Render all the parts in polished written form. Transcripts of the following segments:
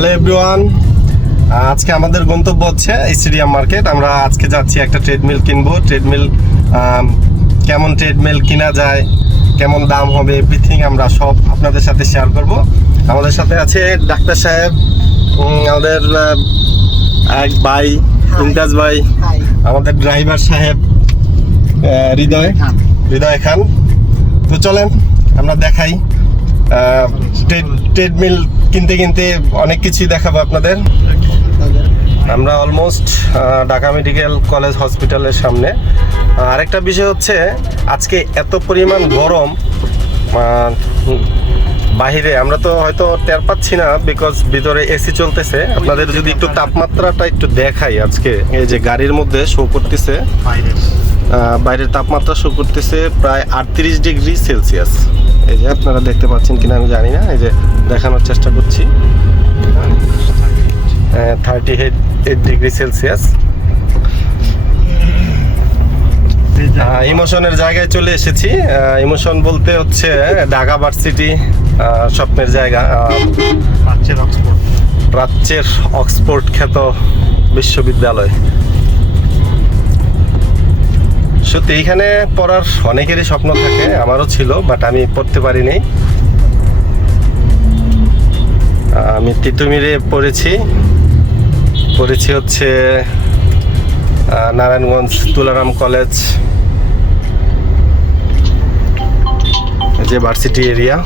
Hello everyone, আজকে আমাদের গন্তব্য হচ্ছে স্টেডিয়াম মার্কেট। আমরা আজকে যাচ্ছি একটা ট্রেডমিল কিনবো। ট্রেডমিল কেমন ট্রেডমিল কিনা যায়, কেমন দাম হবে, এভরিথিং আমরা সব আপনাদের সাথে শেয়ার করব। আমাদের সাথে আছে ডাক্তার সাহেব, আমাদের এক ভাই ইমতাজ ভাই, আমাদের ড্রাইভার সাহেব হৃদয় খান। তো চলেন আমরা দেখাই। ট্রেডমিল কিনতে কিনতে অনেক কিছুই দেখাবো আপনাদের। আমরা অলমোস্ট ঢাকা মেডিকেল কলেজ হসপিটালের সামনে। আরেকটা বিষয় হচ্ছে, আজকে এত পরিমাণ গরম বাহিরে, আমরা তো হয়তো টের পাচ্ছি না বিকজ ভিতরে এসি চলতেছে। আপনাদের যদি একটু তাপমাত্রাটা একটু দেখাই, আজকে এই যে গাড়ির মধ্যে শো করতেছে, বাইরের তাপমাত্রা শো করতেছে প্রায় 38 ডিগ্রি সেলসিয়াস। এই যে আপনারা দেখতে পাচ্ছেন কিনা আমি জানি না, এই যে দেখানোর চেষ্টা করছি, 38 ডিগ্রি সেলসিয়াস। ইমোশনের জায়গায় চলে এসেছি। ইমোশন বলতে হচ্ছে ঢাকা ভার্সিটি, স্বপ্নের জায়গা, প্রাচ্যের অক্সফোর্ড খ্যাত বিশ্ববিদ্যালয়। সত্যি এইখানে পড়ার অনেকেরই স্বপ্ন থাকে, আমারও ছিল, বাট আমি পড়তে পারিনি। আমি তিতুমিরে পড়েছি হচ্ছে নারায়ণগঞ্জ তুলারাম কলেজ, যে ভার্সিটি এরিয়া।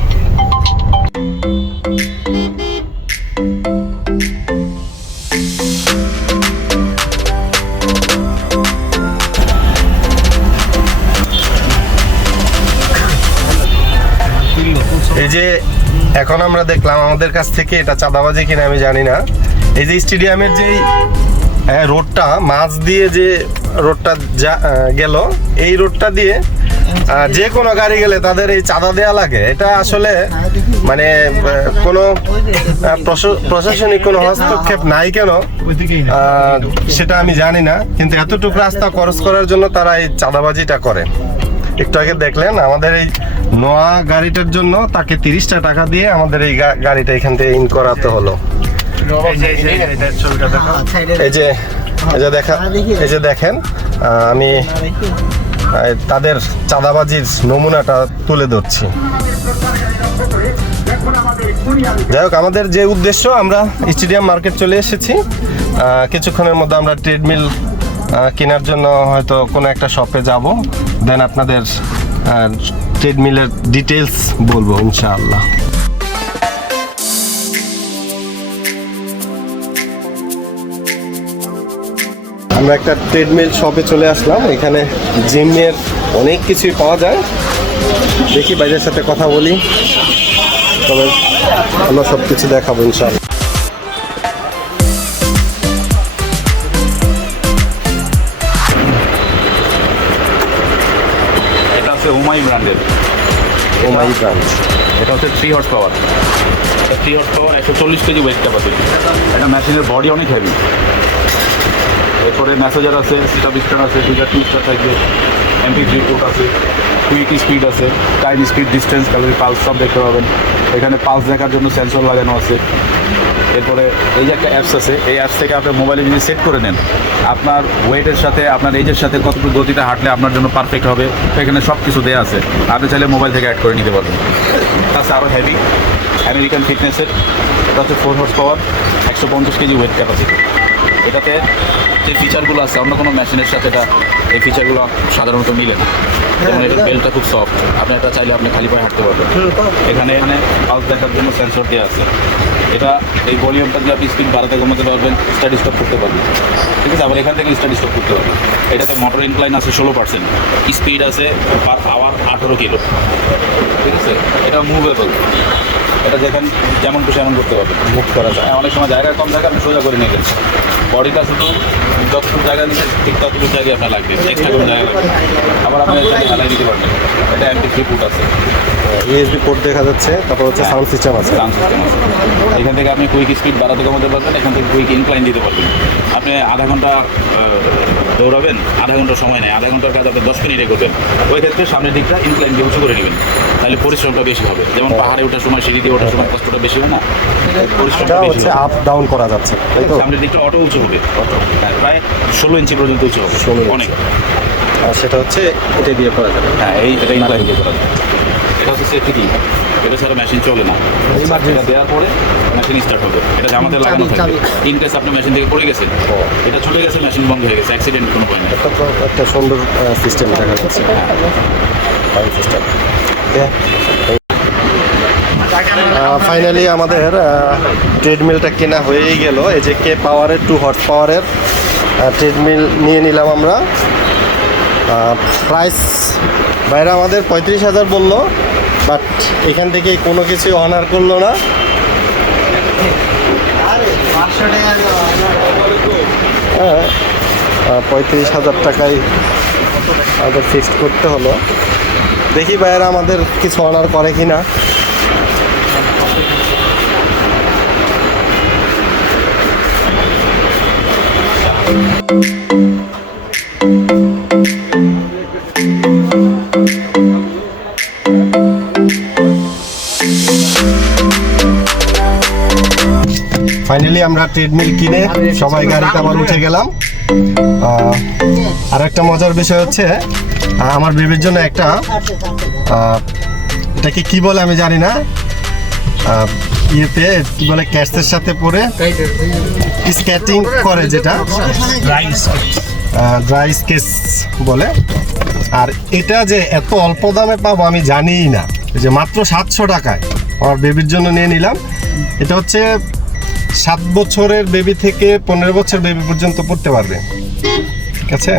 এই যে এখন আমরা দেখলাম, আমাদের কাছ থেকে এটা চাঁদাবাজি কিনা আমি জানি না। এই যে স্টেডিয়ামের যে রোডটা, মাঝ দিয়ে যে রোডটা গেল, এই রোডটা দিয়ে যে কোনো গাড়ি গেলে তাদের এই চাঁদা দেয়া লাগে। এটা আসলে মানে কোনো প্রশাসনিক কোনো হস্তক্ষেপ নাই কেন সেটা আমি জানি না, কিন্তু এতটুকু রাস্তা খরচ করার জন্য তারা এই চাঁদাবাজিটা করে। একটু আগে দেখলেন আমাদের এই নোয়া গাড়িটার জন্য তাকে 30টা টাকা দিয়ে আমাদের এই গাড়িটা এখান থেকে ইন করাতে হলো। এই যে দেখেন, আমি তাদের চাঁদাবাজির নমুনাটা তুলে ধরছি। যাই হোক, আমাদের যে উদ্দেশ্য, আমরা স্টেডিয়াম মার্কেট চলে এসেছি। কিছুক্ষণের মধ্যে আমরা ট্রেডমিল কেনার জন্য হয়তো কোনো একটা শপে যাব, দেন আপনাদের ট্রেডমিলের ডিটেলস বলবো ইনশাআল্লাহ। আমরা একটা ট্রেডমিল শপে চলে আসলাম। এখানে জিমের অনেক কিছুই পাওয়া যায়। দেখি বাইরের সাথে কথা বলি, তবে আমরা সব কিছু দেখাবো ইনশাআল্লাহ। এটা হচ্ছে ওমাই ব্র্যান্ডের, ওমাই ব্র্যান্ড। এটা হচ্ছে 3 horse power. 3 horse power, 140 KG wait capacity. এটা মেশিনের বডি অনেক হেভি। এরপরে মেসেজার আছে, সিটআপ স্টার আছে, ফিঙ্গার টিপ স্টার থাকবে, MP3 পোর্ট আছে, কুইক স্পিড আছে, time speed, distance, calorie, pulse সব দেখতে পাবেন। এখানে পালস দেখার জন্য সেন্সর লাগানো আছে। এরপরে এই যে একটা অ্যাপস আছে, এই অ্যাপস থেকে আপনি মোবাইলে যদি সেট করে নেন, আপনার ওয়েটের সাথে আপনার এজের সাথে কতটুকু গতিতে হাঁটলে আপনার জন্য পারফেক্ট হবে, এখানে সব কিছু দেওয়া আছে। আপনি চাইলে মোবাইল থেকে অ্যাড করে নিতে পারবেন। তাছাড়া আরও হেভি আমেরিকান ফিটনেসের, এটা হচ্ছে 4 horse power, 150 KG wait capacity. এটাতে যে ফিচারগুলো আছে অন্য কোনো মেশিনের সাথে এই ফিচারগুলো সাধারণত মিলে না। যেমন এটার বেল্টটা খুব সফট, আপনি এটা চাইলে আপনি খালি পায়ে হাঁটতে পারবেন। এখানে পালস দেখার জন্য সেন্সর দেওয়া আছে। এটা এই ভলিউমটা দিয়ে আপনি স্পিড বাড়াতে কমাতে পারবেন, স্টাডি স্টপ করতে পারবেন, ঠিক আছে। আবার এখান থেকে স্টাডি স্টপ করতে পারবেন। এটাতে মোটর ইনক্লাইন আছে 16%, স্পিড আছে পার আওয়ার 18 কিলো, ঠিক আছে। এটা মুভেবল, এটা যেমন খুশি এমন করতে পারবেন, মুভ করা যায়। অনেক সময় জায়গা কম থাকে, আপনি সোজা করে নিয়ে গেছেন। বডিটা শুধু যতটুকু জায়গা নিতে ঠিক ততটুকু জায়গায় আপনার লাগবে, এক্সট্রা কোনো জায়গা লাগবে। আবার আপনি হালাই দিতে পারবেন। এটা MP3 পোর্ট আছে, USB পোর্ট দেখা যাচ্ছে, তারপর হচ্ছে সাউন্ড সিস্টেম আছে। এখান থেকে আপনি কুইক স্পিড বাড়াতে কমাতে পারবেন, এখান থেকে কুইক ইনক্লাইন দিতে পারবেন। আপনি আধা ঘন্টা দৌড়াবেন, আধা ঘন্টা সময় নেয়, আধা ঘন্টার কাজ আপনি 10 মিনিটে করবেন। ওই ক্ষেত্রে সামনের দিকটা ইনক্লাইন দিয়ে উঁচু করে নেবেন, তাহলে পরিশ্রমটা বেশি হবে। যেমন পাহাড়ে ওঠার সময়, সিঁড়ি দিয়ে ওঠার সময় কষ্টটা বেশি হয় না, পরিশ্রমটা এটা বেশি হচ্ছে হবে। আপ ডাউন করা যাচ্ছে, তাই তো? সামনের দিকটা অটো উঁচু হবে, হ্যাঁ, প্রায় 16 ইঞ্চি পর্যন্ত উঁচু হবে, 16 ইঞ্চি। অনেক। আর সেটা হচ্ছে এটা দিয়ে করা যাবে। হ্যাঁ, এটা ইনক্লাইন দিয়ে করা যায়। এটা হচ্ছে সেফটি কি, এটা ছাড়া মেশিন চলে না। এটা দেওয়ার পরে মেশিন স্টার্ট হবে, এটা জামাতে লাগানো থাকবে। ইন কেস আপনি মেশিন থেকে পড়ে গেছেন, এটা চলে গেছে, মেশিন বন্ধ হয়ে গেছে, অ্যাক্সিডেন্ট কোনো হয় না। এটা তো একটা সুন্দর সিস্টেম দেখা যাচ্ছে, সিস্টেম। ফাইনালি আমাদের ট্রেডমিলটা কেনা হয়েই গেল। এই যে কে পাওয়ারের 2 হর্স পাওয়ারের ট্রেডমিল নিয়ে নিলাম আমরা। প্রাইস বাইরে আমাদের 35,000 বললো, বাট এখান থেকে কোনো কিছু অনার করলো না। হ্যাঁ, 35,000 টাকায় আমাদের ফিক্সড করতে হলো। দেখি বাইরে আমাদের কিছু অনার করে কি না। ফাইনালি আমরা ট্রেডমিল কিনে সবাই গাড়িতে আবার উঠে গেলাম। আর একটা মজার বিষয় হচ্ছে, আমার বেবির জন্য একটা এটাকে কি বলে আমি জানি না, ইয়েতে কি বলে, ক্যাটসের সাথে পরে স্কেটিং করে, যেটা ড্রাই স্কেচ বলে। আর এটা যে এত অল্প দামে পাবো আমি জানিই না, যে মাত্র 700 টাকায় আমার বেবির জন্য নিয়ে নিলাম। এটা হচ্ছে 7 বছরের বেবি থেকে 15 বছর বেবি পর্যন্ত পড়তে পারবে। ঠিক আছে,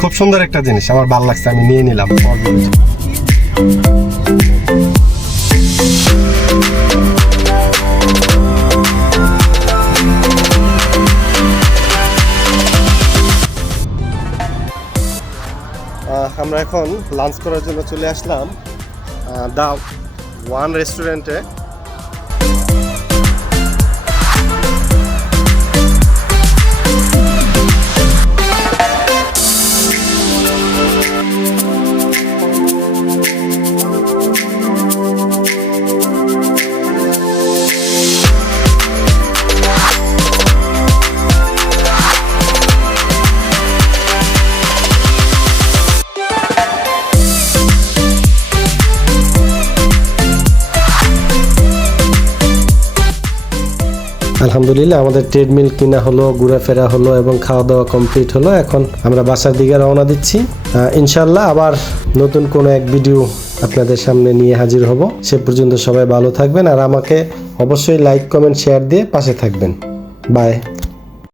খুব সুন্দর একটা জিনিস, আমার ভালো লাগছে, আমি নিয়ে নিলাম। আমরা এখন লাঞ্চ করার জন্য চলে আসলাম দা ওয়ান রেস্টুরেন্টে। আলহামদুলিল্লাহ আমাদের ট্রেডমিল কিনা হলো, ঘোরাফেরা হলো এবং খাওয়া দাওয়া কমপ্লিট হলো। এখন আমরা বাসার দিকে রওনা দিচ্ছি। ইনশাল্লাহ আবার নতুন কোনো এক ভিডিও আপনাদের সামনে নিয়ে হাজির হব। সে পর্যন্ত সবাই ভালো থাকবেন, আর আমাকে অবশ্যই লাইক, কমেন্ট, শেয়ার দিয়ে পাশে থাকবেন। বাই।